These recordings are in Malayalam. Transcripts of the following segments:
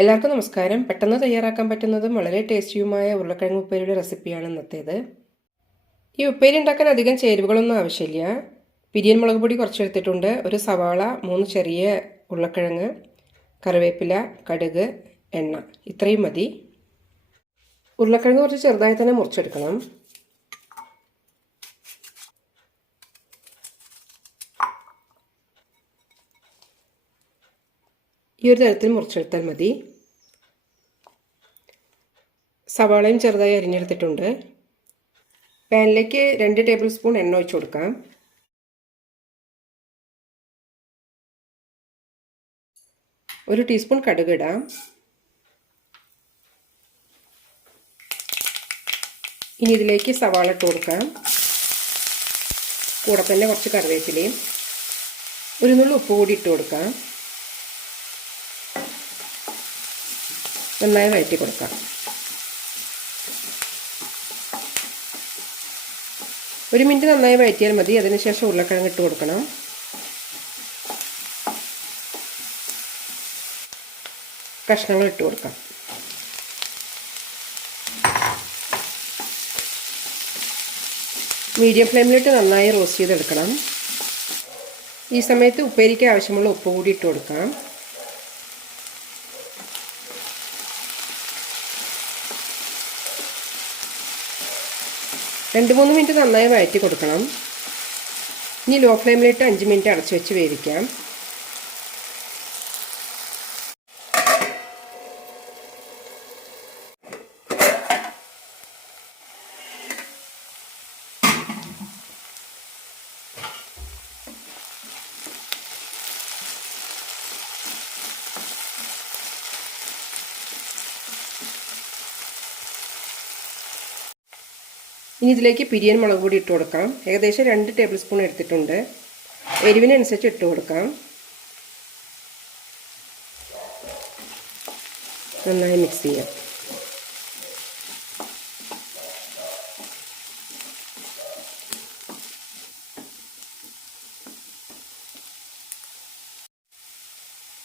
എല്ലാവർക്കും നമസ്കാരം. പെട്ടെന്ന് തയ്യാറാക്കാൻ പറ്റുന്നതും വളരെ ടേസ്റ്റിയുമായ ഉരുളക്കിഴങ്ങ് ഉപ്പേരിയുടെ റെസിപ്പിയാണ് ഇന്നത്തേത്. ഈ ഉപ്പേരി ഉണ്ടാക്കാൻ അധികം ചേരുവകളൊന്നും ആവശ്യമില്ല. പിരിയൻ മുളക് പൊടി കുറച്ചെടുത്തിട്ടുണ്ട്. ഒരു സവാള മൂന്ന് ചെറിയ ഉരുളക്കിഴങ്ങ് കറിവേപ്പില കടുക് എണ്ണ. ഇത്രയും മതി. ഉരുളക്കിഴങ്ങ് കുറച്ച് ചെറുതായി തന്നെ മുറിച്ചെടുക്കണം. ഈ ഒരു തരത്തിൽ മുറിച്ചെടുത്താൽ മതി. സവാളയും ചെറുതായി അരിഞ്ഞെടുത്തിട്ടുണ്ട്. പാനിലേക്ക് രണ്ട് ടേബിൾ സ്പൂൺ എണ്ണ ഒഴിച്ചു കൊടുക്കാം. ഒരു ടീസ്പൂൺ കടുക് ഇടാം. ഇനി ഇതിലേക്ക് സവാള ഇട്ട് കൊടുക്കാം. കൂടെ തന്നെ കുറച്ച് കറിവേപ്പിലയും ഒരു നുള്ളി ഉപ്പ് കൂടി ഇട്ട് കൊടുക്കാം. നന്നായി വഴറ്റി കൊടുക്കാം. ഒരു മിനിറ്റ് നന്നായി വഴറ്റിയാൽ മതി. അതിനുശേഷം ഉരുളക്കിഴങ്ങ് ഇട്ട് കൊടുക്കണം. കഷ്ണങ്ങൾ ഇട്ട് കൊടുക്കാം. മീഡിയം ഫ്ലെയിമിലിട്ട് നന്നായി റോസ്റ്റ് ചെയ്തെടുക്കണം. ഈ സമയത്ത് ഉപ്പേരിക്ക് ആവശ്യമുള്ള ഉപ്പ് കൂടി ഇട്ട് കൊടുക്കാം. രണ്ട് മൂന്ന് മിനിറ്റ് നന്നായി വഴറ്റി കൊടുക്കണം. ഇനി ലോ ഫ്ലെയിമിലിട്ട് അഞ്ച് മിനിറ്റ് അടച്ചു വെച്ച് വേവിക്കാം. ഇനി ഇതിലേക്ക് പിരിയൻ മുളക് പൊടി ഇട്ട് കൊടുക്കാം. ഏകദേശം രണ്ട് ടേബിൾ സ്പൂൺ എടുത്തിട്ടുണ്ട്. എരിവിനനുസരിച്ച് ഇട്ട് കൊടുക്കാം. നന്നായി മിക്സ് ചെയ്യാം.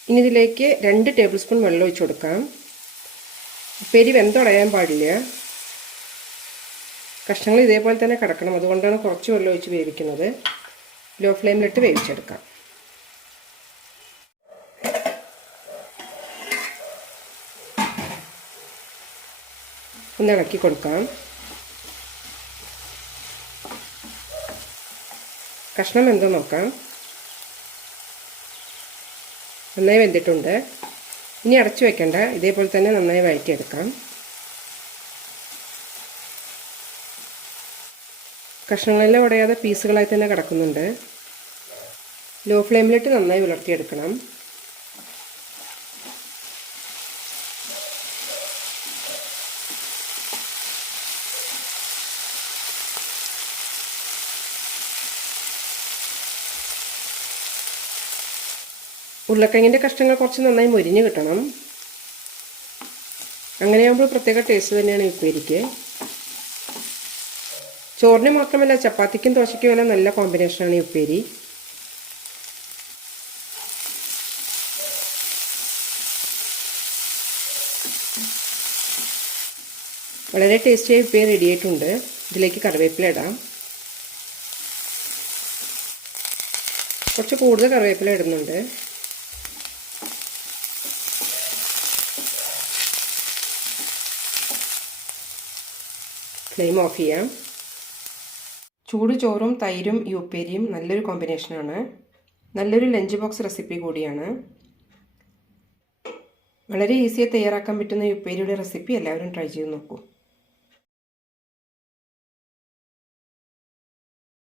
ഇനി ഇതിലേക്ക് രണ്ട് ടേബിൾ സ്പൂൺ വെള്ളം ഒഴിച്ചു കൊടുക്കാം. ഉപ്പേരി വെന്തുടയാൻ പാടില്ല. കഷ്ണങ്ങൾ ഇതേപോലെ തന്നെ കിടക്കണം. അതുകൊണ്ടാണ് കുറച്ച് വെള്ളം ഒഴിച്ച് വേവിക്കുന്നത്. ലോ ഫ്ലെയിമിലിട്ട് വേവിച്ചെടുക്കാം. ഒന്ന് ഇളക്കി കൊടുക്കാം. കഷ്ണം എന്തോ നോക്കാം. നന്നായി വെന്തിട്ടുണ്ട്. ഇനി അടച്ചു വെക്കണ്ട. ഇതേപോലെ തന്നെ നന്നായി വഴറ്റിയെടുക്കാം. കഷ്ണങ്ങളെല്ലാം ഉടയാതെ പീസുകളായി തന്നെ കിടക്കുന്നുണ്ട്. ലോ ഫ്ലെയിമിലിട്ട് നന്നായി ഉലർത്തിയെടുക്കണം. ഉരുളക്കിഴങ്ങിന്റെ കഷ്ണങ്ങൾ കുറച്ച് നന്നായി മൊരിഞ്ഞ് കിട്ടണം. അങ്ങനെയാകുമ്പോൾ പ്രത്യേക ടേസ്റ്റ് തന്നെയാണ് ഉപ്പേരിക്ക്. ചോറിന് മാത്രമല്ല ചപ്പാത്തിക്കും ദോശയ്ക്കും എല്ലാം നല്ല കോമ്പിനേഷനാണ് ഈ ഉപ്പേരി. വളരെ ടേസ്റ്റിയായി ഉപ്പേരി റെഡി ആയിട്ടുണ്ട്. ഇതിലേക്ക് കറിവേപ്പില ഇടാം. കുറച്ച് കൂടുതൽ കറിവേപ്പില ഇടുന്നുണ്ട്. ഫ്ലെയിം ഓഫ് ചെയ്യാം. ചൂട് ചോറും തൈരും യൂപ്പേരിയും നല്ലൊരു കോമ്പിനേഷനാണ്. നല്ലൊരു ലഞ്ച് ബോക്സ് റെസിപ്പി കൂടിയാണ്. വളരെ ഈസിയായി തയ്യാറാക്കാൻ പറ്റുന്ന യുപ്പേരിയുടെ റെസിപ്പി എല്ലാവരും ട്രൈ ചെയ്ത് നോക്കൂ.